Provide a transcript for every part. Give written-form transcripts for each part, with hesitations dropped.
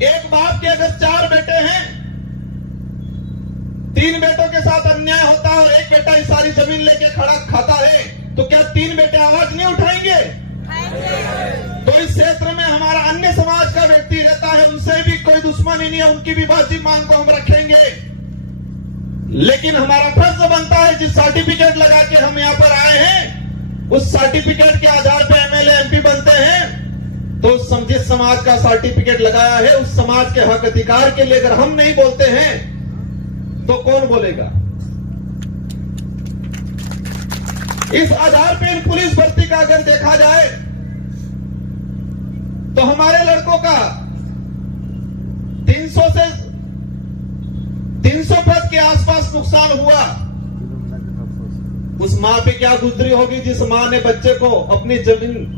एक बाप के अगर 4 बेटे हैं, 3 बेटों के साथ अन्याय होता है और एक बेटा इस सारी जमीन लेके खड़ा खाता है, तो क्या 3 बेटे आवाज नहीं उठाएंगे? तो इस क्षेत्र में हमारा अन्य समाज का व्यक्ति रहता है, उनसे भी कोई दुश्मनी नहीं है, उनकी भी बातचीत मांग को हम रखेंगे। लेकिन हमारा फर्ज बनता है, जिस सर्टिफिकेट लगा के हम यहाँ पर आए हैं, उस सर्टिफिकेट के आधार पर एमएलए एमपी बनते हैं, तो जिस समाज का सर्टिफिकेट लगाया है उस समाज के हक अधिकार के लिए अगर हम नहीं बोलते हैं तो कौन बोलेगा? इस आधार पर पुलिस भर्ती का अगर देखा जाए तो हमारे लड़कों का 300 पद के आसपास नुकसान हुआ। उस मां पे क्या गुजरी होगी जिस मां ने बच्चे को अपनी जमीन,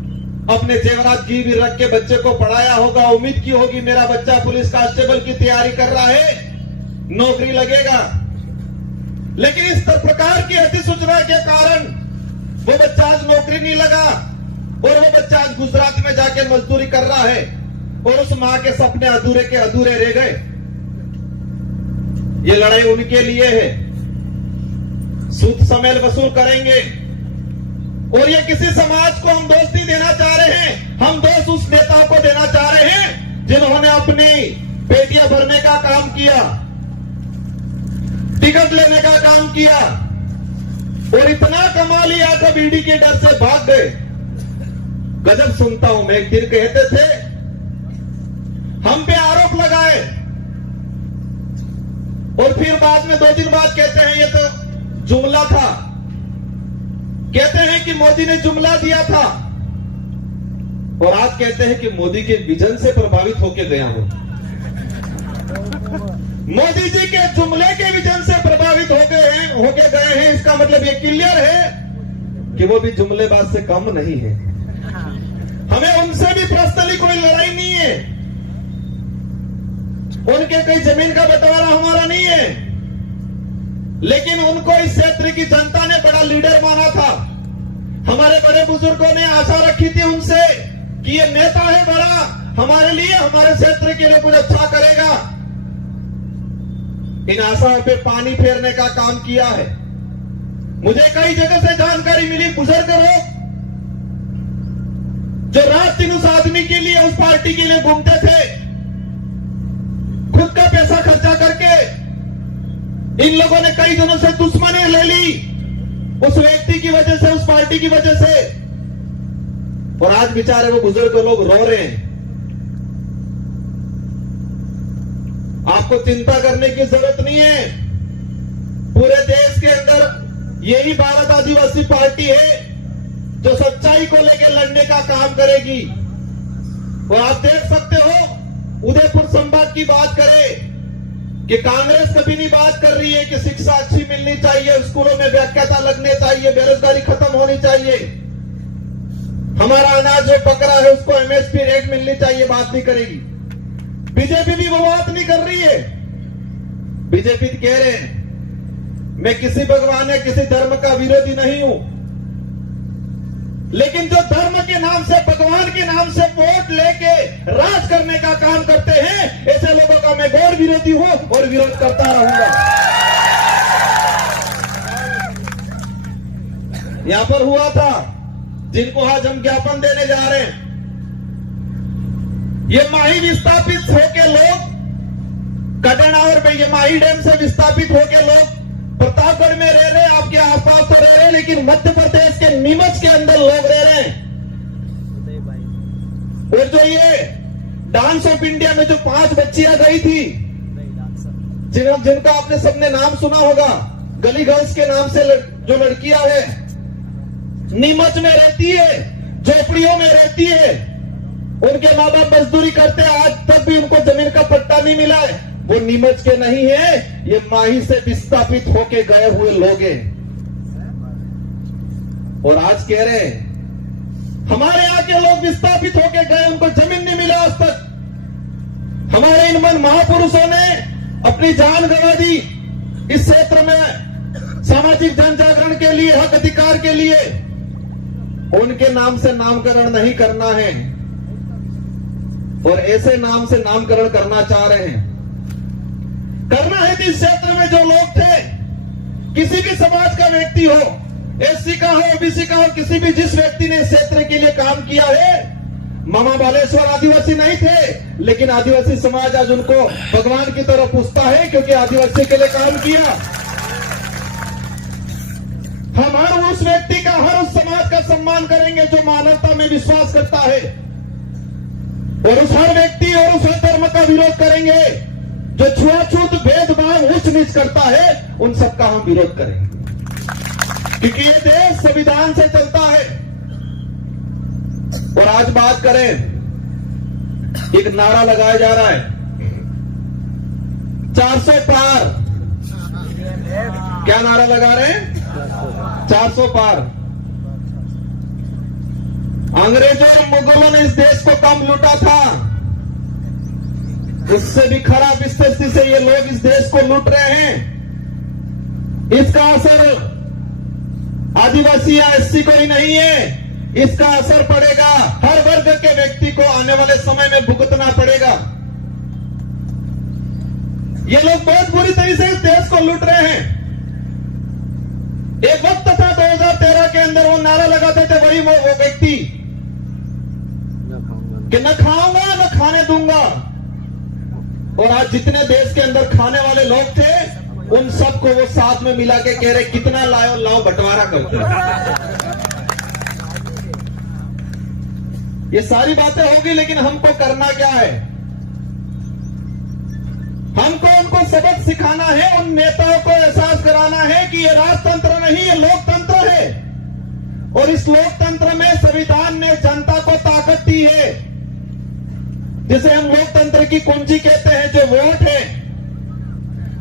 अपने जेवरात गिरवी रख के बच्चे को पढ़ाया होगा, उम्मीद की होगी मेरा बच्चा पुलिस कांस्टेबल की तैयारी कर रहा है, नौकरी लगेगा। लेकिन इस प्रकार की अधिसूचना के कारण वो बच्चा आज नौकरी नहीं लगा और वो बच्चा आज गुजरात में जाके मजदूरी कर रहा है और उस मां के सपने अधूरे के अधूरे रह गए। ये लड़ाई उनके लिए है, सूद समेल वसूल करेंगे। और ये किसी समाज को हम दोष नहीं देना चाह रहे हैं, हम दोष उस नेता को देना चाह रहे हैं जिन्होंने अपनी पेटियां भरने का काम किया, टिकट लेने का काम किया और इतना कमा लिया कि बीडी के डर से भाग गए। गजब सुनता हूं मैं, एक दिन कहते थे हम पे आरोप लगाए और फिर बाद में 2 दिन बाद कहते हैं ये तो जुमला था, कहते हैं कि मोदी ने जुमला दिया था और आज कहते हैं कि मोदी के विजन से प्रभावित होकर गया हूं। मोदी जी के जुमले के विजन से प्रभावित होके गए हैं, इसका मतलब ये क्लियर है कि वो भी जुमलेबाज से कम नहीं है। हमें उनसे भी पर्सनली कोई लड़ाई नहीं है, उनके कई जमीन का बंटवारा हमारा नहीं है, लेकिन उनको इस क्षेत्र की जनता ने बड़ा लीडर माना था। हमारे बड़े बुजुर्गों ने आशा रखी थी उनसे कि ये नेता है बड़ा, हमारे लिए, हमारे क्षेत्र के लिए कुछ अच्छा करेगा। इन आशाओं पे पानी फेरने का काम किया है। मुझे कई जगह से जानकारी मिली, बुजुर्ग लोग जो रात दिन उस आदमी के लिए, उस पार्टी के लिए घूमते थे, खुद का पैसा खर्चा करके इन लोगों ने कई दिनों से दुश्मनी ले ली उस व्यक्ति की वजह से, उस पार्टी की वजह से, और आज बेचारे वो बुजुर्ग लोग रो रहे हैं। आपको चिंता करने की जरूरत नहीं है, पूरे देश के अंदर यही भारत आदिवासी पार्टी है जो सच्चाई को लेकर लड़ने का काम करेगी। और आप देख सकते हो, उदयपुर संभाग की बात करें कि कांग्रेस कभी नहीं बात कर रही है कि शिक्षा अच्छी मिलनी चाहिए, स्कूलों में व्याख्याता लगने चाहिए, बेरोजगारी खत्म होनी चाहिए, हमारा अनाज जो पक रहा है उसको एमएसपी रेट मिलनी चाहिए, बात नहीं करेगी। बीजेपी भी वो बात नहीं कर रही है। बीजेपी कह रहे हैं मैं किसी भगवान या किसी धर्म का विरोधी नहीं हूं, लेकिन जो धर्म के नाम से, भगवान के नाम से वोट लेके राज करने का काम करते हैं, ऐसे लोगों का मैं घोर विरोधी हूं और विरोध करता रहूंगा। यहां पर हुआ था, जिनको आज हम ज्ञापन देने जा रहे हैं, ये माही विस्थापित होके लोग कटनावर में, ये माही डैम से विस्थापित होके लोग प्रतापगढ़ में रह रहे, आपके आसपास तो रह रहे, लेकिन मध्य प्रदेश के नीमच के अंदर लोग रह रहे हैं। और जो ये डांस ऑफ इंडिया में जो 5 बच्चियां गई थी, जिनका आपने सबने नाम सुना होगा, गली गर्ल्स के नाम से जो लड़कियां है, नीमच में रहती है, झोपड़ियों में रहती है, उनके माँ बाप मजदूरी करते हैं, आज तक भी उनको जमीन का पट्टा नहीं मिला है। वो नीमच के नहीं है, ये माही से विस्थापित होके गए हुए लोग हैं। और आज कह रहे हैं हमारे यहाँ के लोग विस्थापित होके गए, उनको जमीन नहीं मिला आज तक। हमारे इन मन महापुरुषों ने अपनी जान गंवा दी इस क्षेत्र में सामाजिक जन जागरण के लिए, हक अधिकार के लिए। उनके नाम से नामकरण नहीं करना है। और ऐसे नाम से नामकरण करना चाह रहे हैं। करना है तो इस क्षेत्र में जो लोग थे, किसी भी समाज का व्यक्ति हो, एससी का हो, ओबीसी का हो, किसी भी जिस व्यक्ति ने इस क्षेत्र के लिए काम किया है, मामा बालेश्वर आदिवासी नहीं थे, लेकिन आदिवासी समाज आज उनको भगवान की तरह पूछता है क्योंकि आदिवासी के लिए काम किया। हम हर उस व्यक्ति का, हर उस समाज का सम्मान करेंगे जो मानवता में विश्वास करता है, और उस हर व्यक्ति और उस हर धर्म का विरोध करेंगे जो छुआछूत, भेदभाव, उच्च नीच करता है, उन सबका हम विरोध करेंगे, क्योंकि ये देश संविधान से चलता है। और आज बात करें, एक नारा लगाया जा रहा है 400 पार। क्या नारा लगा रहे हैं? 400 पार। अंग्रेजों और मुगलों ने इस देश को कम लूटा था, उससे भी खराब स्थिति से ये लोग इस देश को लूट रहे हैं। इसका असर आदिवासी या एससी को ही नहीं है, इसका असर पड़ेगा हर वर्ग के व्यक्ति को, आने वाले समय में भुगतना पड़ेगा। ये लोग बहुत बुरी तरीके से इस देश को लूट रहे हैं। एक वक्त था 2013 के अंदर वो नारा लगाते थे वही वो व्यक्ति कि न खाऊंगा न खाने दूंगा, और आज जितने देश के अंदर खाने वाले लोग थे उन सबको वो साथ में मिला के कह रहे कितना लाओ लाओ, बंटवारा करते हैं। ये सारी बातें होगी, लेकिन हमको करना क्या है? हमको उनको सबक सिखाना है, उन नेताओं को एहसास कराना है कि ये राजतंत्र नहीं, ये लोकतंत्र है, और इस लोकतंत्र में संविधान ने जनता को ताकत दी है, जिसे हम लोकतंत्र की कुंजी कहते हैं, जो वोट है,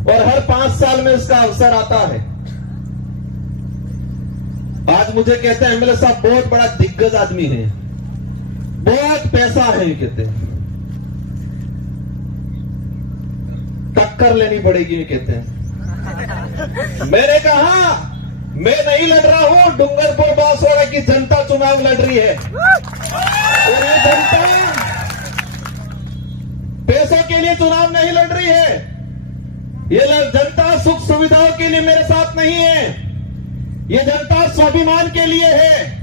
और हर 5 साल में उसका अवसर आता है। आज मुझे कहते हैं एमएलए साहब बहुत बड़ा दिग्गज आदमी है, बहुत पैसा है, कहते हैं टक्कर लेनी पड़ेगी, ये कहते हैं। मैंने कहा मैं नहीं लड़ रहा हूं, डूंगरपुर बांसवाड़ा की जनता चुनाव लड़ रही है, और ये जनता पैसों के लिए चुनाव नहीं लड़ रही है। ये जनता सुख सुविधाओं के लिए मेरे साथ नहीं है, ये जनता स्वाभिमान के लिए है।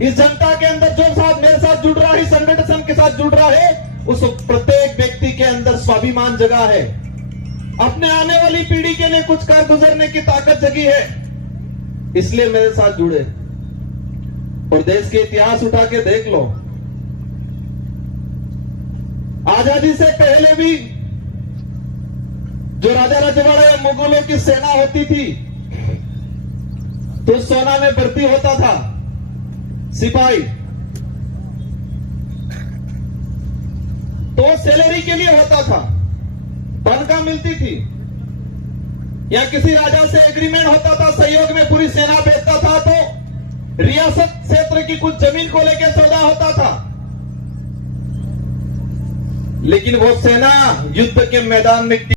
इस जनता के अंदर जो साथ मेरे साथ जुड़ रहा है, संगठन के साथ जुड़ रहा है, उस प्रत्येक व्यक्ति के अंदर स्वाभिमान जगा है, अपने आने वाली पीढ़ी के लिए कुछ कर गुजरने की ताकत जगी है, इसलिए मेरे साथ जुड़े। और देश के इतिहास उठा के देख लो, आजादी से पहले भी जो राजा रजवाड़ा या मुगलों की सेना होती थी, तो सेना में भर्ती होता था सिपाही, तो सैलरी के लिए होता था, तनख्वाह मिलती थी, या किसी राजा से एग्रीमेंट होता था, सहयोग में पूरी सेना भेजता था, तो रियासत क्षेत्र की कुछ जमीन को लेकर सौदा होता था। लेकिन वो सेना युद्ध के मैदान में